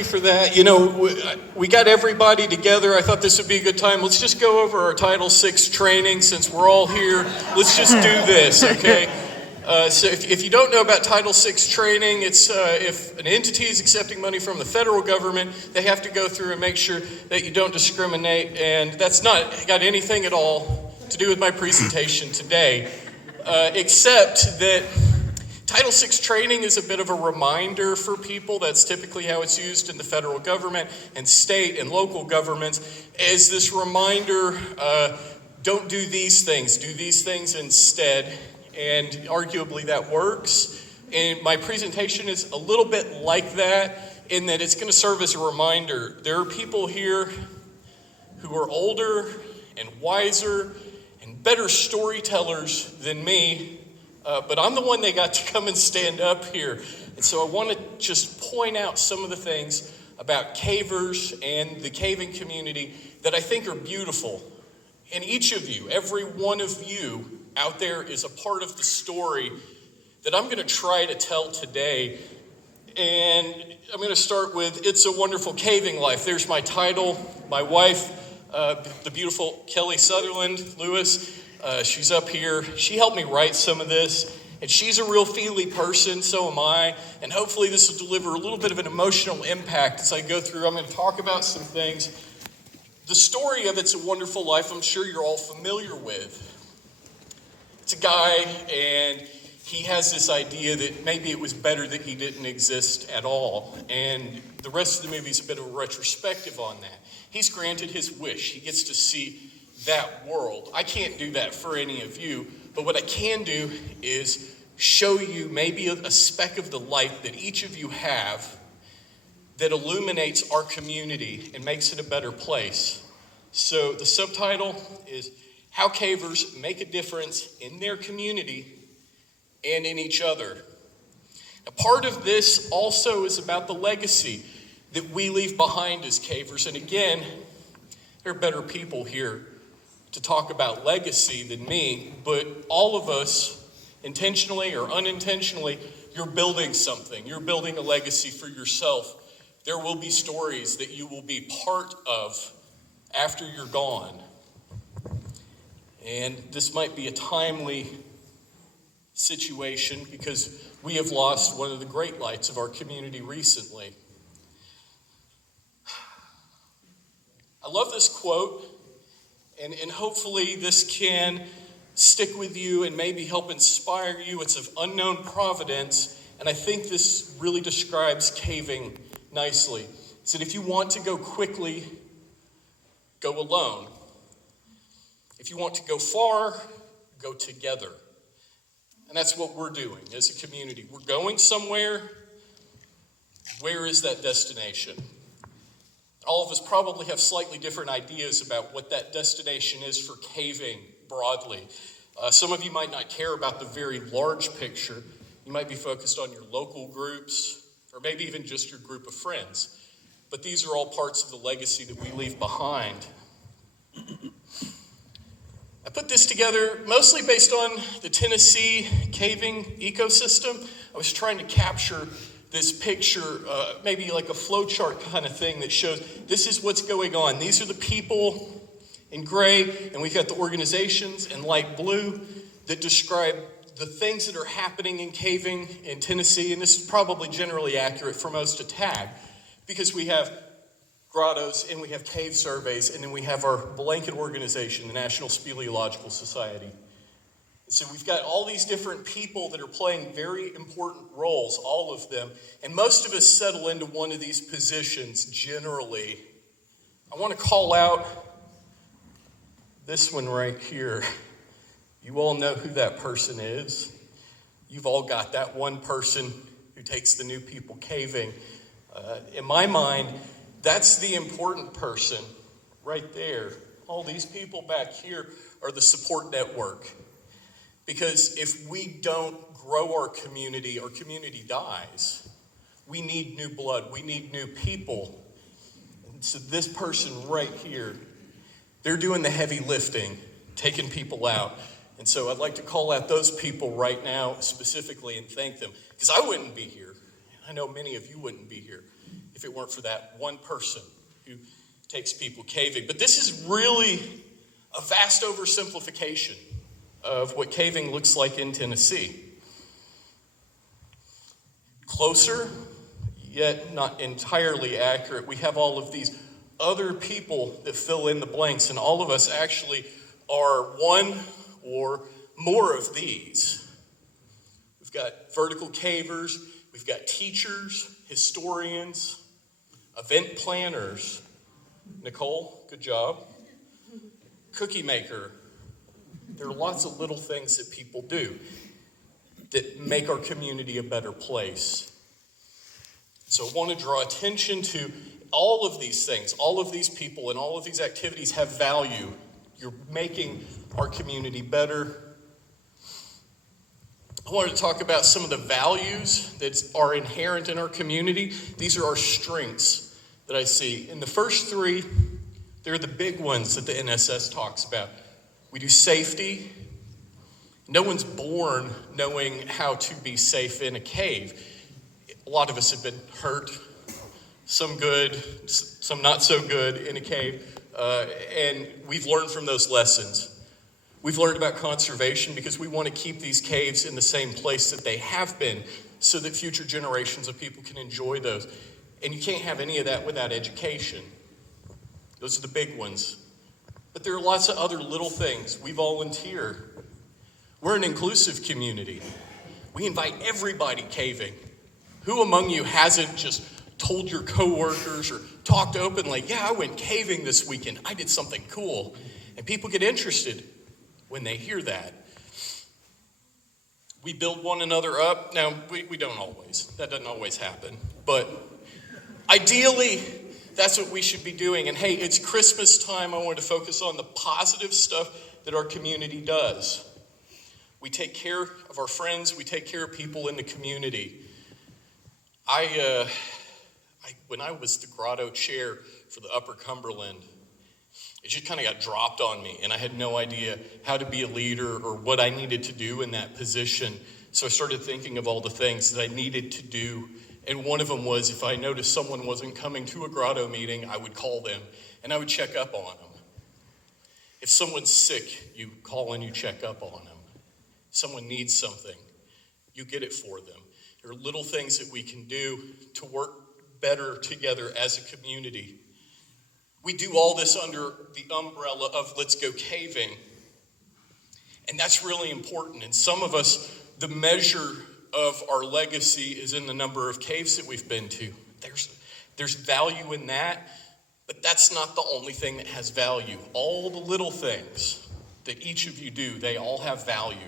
you for that. You know, we got everybody together. I thought this would be a good time. Let's just go over our Title VI training since we're all here. Let's just do this, okay? So if you don't know about Title VI training, it's if an entity is accepting money from the federal government, they have to go through and make sure that you don't discriminate. And that's not got anything at all to do with my presentation today, except that Title VI training is a bit of a reminder for people. That's typically how it's used in the federal government and state and local governments, is this reminder, don't do these things, do these things instead. And arguably that works. And my presentation is a little bit like that in that it's going to serve as a reminder. There are people here who are older and wiser and better storytellers than me, but I'm the one they got to come and stand up here. And so I want to just point out some of the things about cavers and the caving community that I think are beautiful. And each of you, every one of you out there is a part of the story that I'm going to try to tell today. And I'm going to start with It's a Wonderful Caving Life. There's my title. My wife, the beautiful Kelly Sutherland, Lewis, she's up here. She helped me write some of this. And she's a real feely person, so am I. And hopefully this will deliver a little bit of an emotional impact as I go through. I'm going to talk about some things. The story of It's a Wonderful Life, I'm sure you're all familiar with. It's a guy, and he has this idea that maybe it was better that he didn't exist at all. And the rest of the movie is a bit of a retrospective on that. He's granted his wish. He gets to see that world. I can't do that for any of you, but what I can do is show you maybe a speck of the light that each of you have that illuminates our community and makes it a better place. So the subtitle is How Cavers Make a Difference in Their Community and in Each Other. Now, part of this also is about the legacy that we leave behind as cavers. And again, there are better people here to talk about legacy than me, but all of us, intentionally or unintentionally, you're building something. You're building a legacy for yourself. There will be stories that you will be part of after you're gone. And this might be a timely situation because we have lost one of the great lights of our community recently. I love this quote, and hopefully this can stick with you and maybe help inspire you. It's of unknown providence, and I think this really describes caving nicely. It's that if you want to go quickly, go alone. If you want to go far, go together. And that's what we're doing as a community. We're going somewhere. Where is that destination? All of us probably have slightly different ideas about what that destination is for caving broadly. Some of you might not care about the very large picture. You might be focused on your local groups, or maybe even just your group of friends. But these are all parts of the legacy that we leave behind. I put this together mostly based on the Tennessee caving ecosystem. I was trying to capture this picture, maybe like a flowchart kind of thing that shows this is what's going on. These are the people in gray, and we've got the organizations in light blue that describe the things that are happening in caving in Tennessee. And this is probably generally accurate for most to tag because we have grottos and we have cave surveys, and then we have our blanket organization, the National Speleological Society. So we've got all these different people that are playing very important roles, all of them. And most of us settle into one of these positions generally. I want to call out this one right here. You all know who that person is. You've all got that one person who takes the new people caving. In my mind, that's the important person right there. All these people back here are the support network. Because if we don't grow our community dies. We need new blood. We need new people. And so this person right here, they're doing the heavy lifting, taking people out. And so I'd like to call out those people right now specifically and thank them. Because I wouldn't be here. I know many of you wouldn't be here if it weren't for that one person who takes people caving. But this is really a vast oversimplification of what caving looks like in Tennessee. Closer, yet not entirely accurate. We have all of these other people that fill in the blanks, and all of us actually are one or more of these. We've got vertical cavers, we've got teachers, historians, event planners. Nicole, good job. Cookie maker. There are lots of little things that people do that make our community a better place. So I want to draw attention to all of these things, all of these people, and all of these activities have value. You're making our community better. I wanted to talk about some of the values that are inherent in our community. These are our strengths that I see. And the first three, they're the big ones that the NSS talks about. We do safety. No one's born knowing how to be safe in a cave. A lot of us have been hurt, some good, some not so good in a cave, and we've learned from those lessons. We've learned about conservation because we want to keep these caves in the same place that they have been so that future generations of people can enjoy those. And you can't have any of that without education. Those are the big ones. But there are lots of other little things. We volunteer. We're an inclusive community. We invite everybody caving. Who among you hasn't just told your coworkers or talked openly, yeah, I went caving this weekend. I did something cool. And people get interested when they hear that. We build one another up. Now, we don't always. That doesn't always happen. But ideally, that's what we should be doing. And hey, it's Christmas time. I want to focus on the positive stuff that our community does. We take care of our friends. We take care of people in the community. When I was the grotto chair for the Upper Cumberland, it just kind of got dropped on me, and I had no idea how to be a leader or what I needed to do in that position. So I started thinking of all the things that I needed to do, and one of them was if I noticed someone wasn't coming to a grotto meeting, I would call them, and I would check up on them. If someone's sick, you call and you check up on them. If someone needs something, you get it for them. There are little things that we can do to work better together as a community. We do all this under the umbrella of let's go caving. And that's really important. And some of us, the measure of our legacy is in the number of caves that we've been to. There's value in that, but that's not the only thing that has value. All the little things that each of you do, they all have value.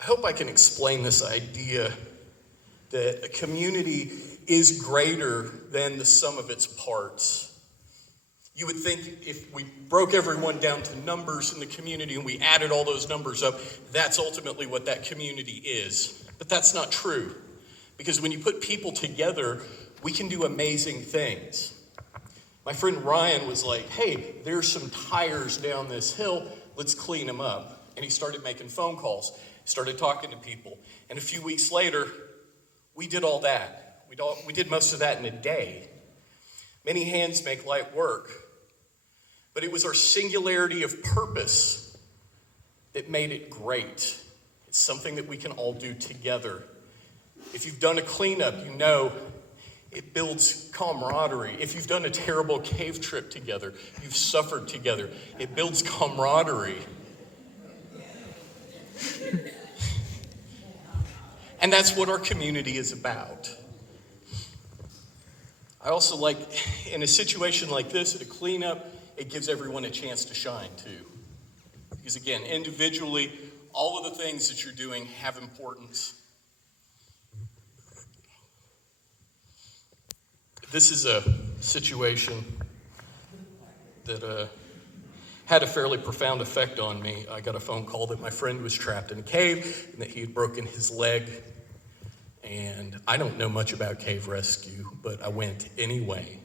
I hope I can explain this idea that a community is greater than the sum of its parts. You would think if we broke everyone down to numbers in the community and we added all those numbers up, that's ultimately what that community is. But that's not true. Because when you put people together, we can do amazing things. My friend Ryan was like, hey, there's some tires down this hill, let's clean them up. And he started making phone calls, started talking to people. And a few weeks later, we did all that. We did most of that in a day. Many hands make light work. But it was our singularity of purpose that made it great. It's something that we can all do together. If you've done a cleanup, you know it builds camaraderie. If you've done a terrible cave trip together, you've suffered together, it builds camaraderie. And that's what our community is about. I also like, in a situation like this, at a cleanup, it gives everyone a chance to shine too. Because again, individually, all of the things that you're doing have importance. This is a situation that had a fairly profound effect on me. I got a phone call that my friend was trapped in a cave and that he had broken his leg. And I don't know much about cave rescue, but I went anyway.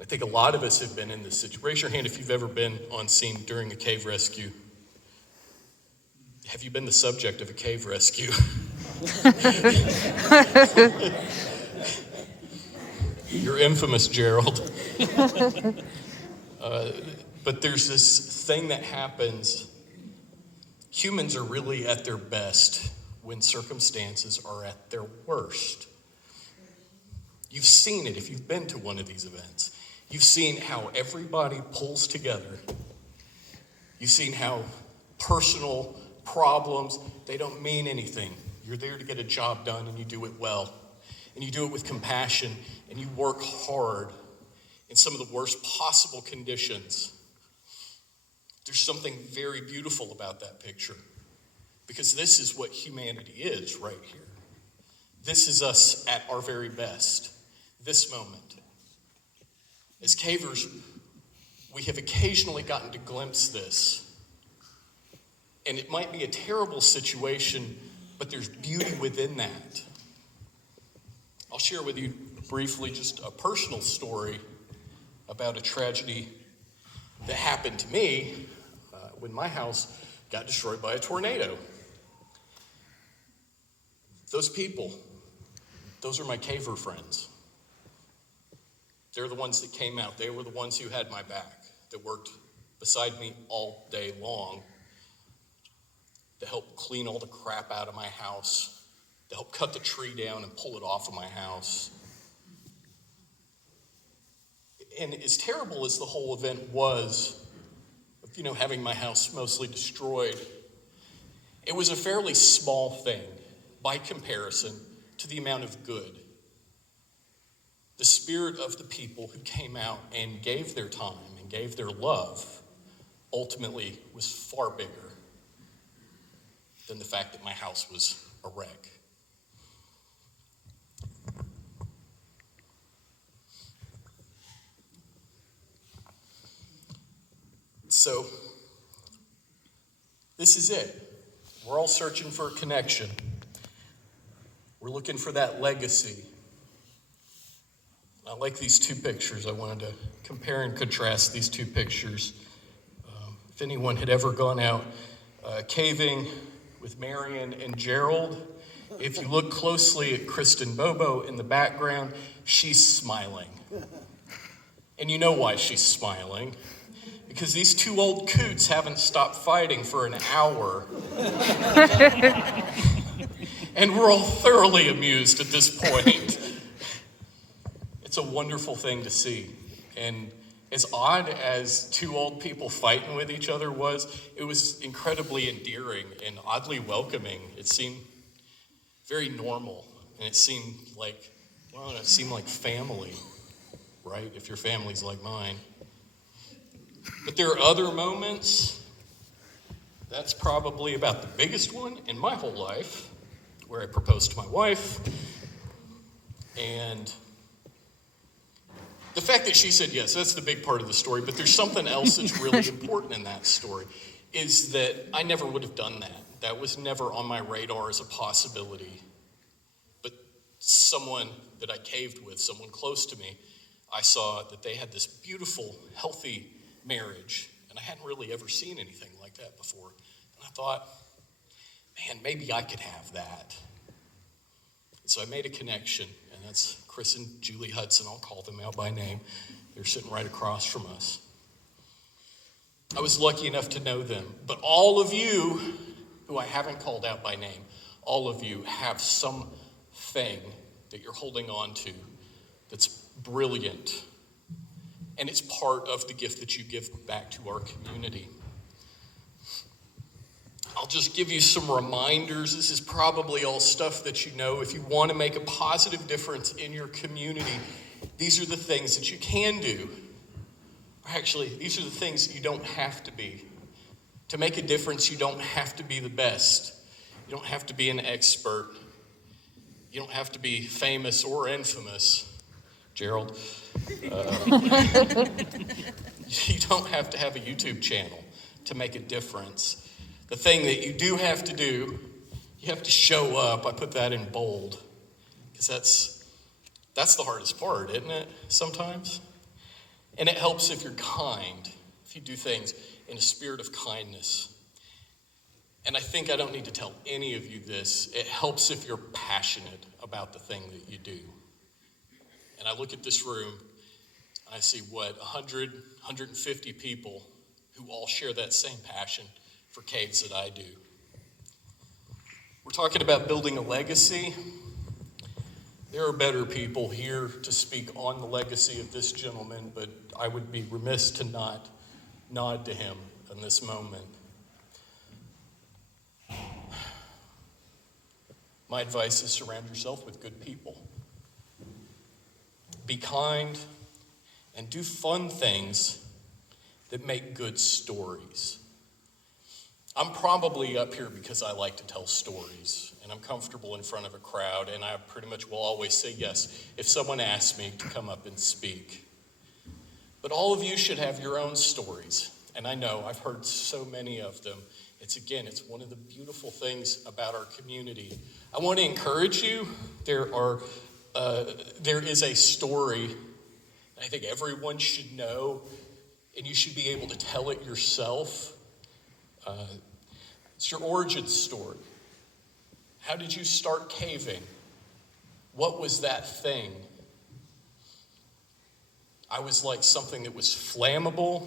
I think a lot of us have been in this situation. Raise your hand if you've ever been on scene during a cave rescue. Have you been the subject of a cave rescue? You're infamous, Gerald. But there's this thing that happens. Humans are really at their best when circumstances are at their worst. You've seen it if you've been to one of these events. You've seen how everybody pulls together. You've seen how personal problems, they don't mean anything. You're there to get a job done and you do it well. And you do it with compassion and you work hard in some of the worst possible conditions. There's something very beautiful about that picture because this is what humanity is right here. This is us at our very best, this moment. As cavers, we have occasionally gotten to glimpse this. And it might be a terrible situation, but there's beauty within that. I'll share with you briefly just a personal story about a tragedy that happened to me when my house got destroyed by a tornado. Those people, those are my caver friends. They're the ones that came out. They were the ones who had my back, that worked beside me all day long to help clean all the crap out of my house, to help cut the tree down and pull it off of my house. And as terrible as the whole event was, having my house mostly destroyed, it was a fairly small thing by comparison to the amount of good. The spirit of the people who came out and gave their time and gave their love ultimately was far bigger than the fact that my house was a wreck. So, this is it. We're all searching for a connection. We're looking for that legacy. I like these two pictures. I wanted to compare and contrast these two pictures. If anyone had ever gone out caving with Marion and Gerald, if you look closely at Kristen Bobo in the background, she's smiling. And you know why she's smiling. Because these two old coots haven't stopped fighting for an hour. And we're all thoroughly amused at this point. It's a wonderful thing to see. And as odd as two old people fighting with each other was, it was incredibly endearing and oddly welcoming. It seemed very normal. And it seemed like family, right? If your family's like mine. But there are other moments. That's probably about the biggest one in my whole life, where I proposed to my wife. And the fact that she said yes, that's the big part of the story. But there's something else that's really important in that story, is that I never would have done that. That was never on my radar as a possibility. But someone that I caved with, someone close to me, I saw that they had this beautiful, healthy marriage, and I hadn't really ever seen anything like that before. And I thought, man, maybe I could have that. And so I made a connection, and that's Chris and Julie Hudson. I'll call them out by name. They're sitting right across from us. I was lucky enough to know them, but all of you who I haven't called out by name, all of you have something that you're holding on to that's brilliant. And it's part of the gift that you give back to our community. I'll just give you some reminders. This is probably all stuff that you know. If you want to make a positive difference in your community, these are the things that you can do. Actually, these are the things that you don't have to be. To make a difference, you don't have to be the best. You don't have to be an expert. You don't have to be famous or infamous. Gerald. You don't have to have a YouTube channel to make a difference. The thing that you do have to do, you have to show up. I put that in bold because that's the hardest part, isn't it, sometimes? And it helps if you're kind, if you do things in a spirit of kindness. And I think I don't need to tell any of you this. It helps if you're passionate about the thing that you do. And I look at this room, and I see, 100, 150 people who all share that same passion for caves that I do. We're talking about building a legacy. There are better people here to speak on the legacy of this gentleman, but I would be remiss to not nod to him in this moment. My advice is surround yourself with good people. Be kind and do fun things that make good stories. I'm probably up here because I like to tell stories, and I'm comfortable in front of a crowd, and I pretty much will always say yes if someone asks me to come up and speak. But all of you should have your own stories, and I know I've heard so many of them. It's one of the beautiful things about our community. I want to encourage you. There is a story that I think everyone should know, and you should be able to tell it yourself. It's your origin story. How did you start caving? What was that thing? I was like something that was flammable,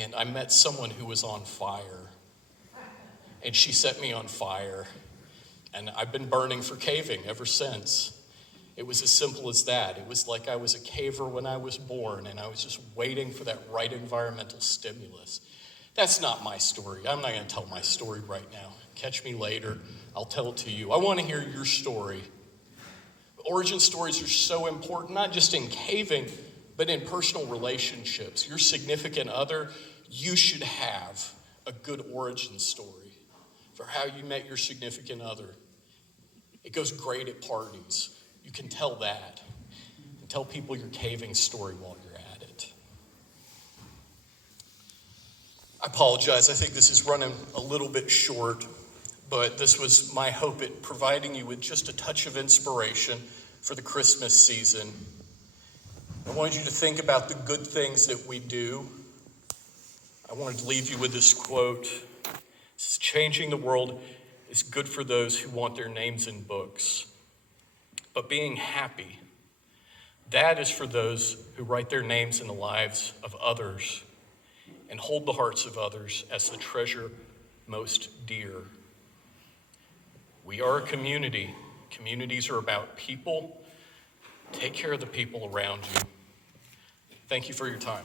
and I met someone who was on fire. And she set me on fire. And I've been burning for caving ever since. It was as simple as that. It was like I was a caver when I was born, and I was just waiting for that right environmental stimulus. That's not my story. I'm not going to tell my story right now. Catch me later. I'll tell it to you. I want to hear your story. Origin stories are so important, not just in caving, but in personal relationships. Your significant other, you should have a good origin story for how you met your significant other. It goes great at parties. You can tell that. And tell people your caving story while you're at it. I apologize. I think this is running a little bit short, but this was my hope at providing you with just a touch of inspiration for the Christmas season. I wanted you to think about the good things that we do. I wanted to leave you with this quote. Changing the world is good for those who want their names in books. But being happy, that is for those who write their names in the lives of others and hold the hearts of others as the treasure most dear. We are a community. Communities are about people. Take care of the people around you. Thank you for your time.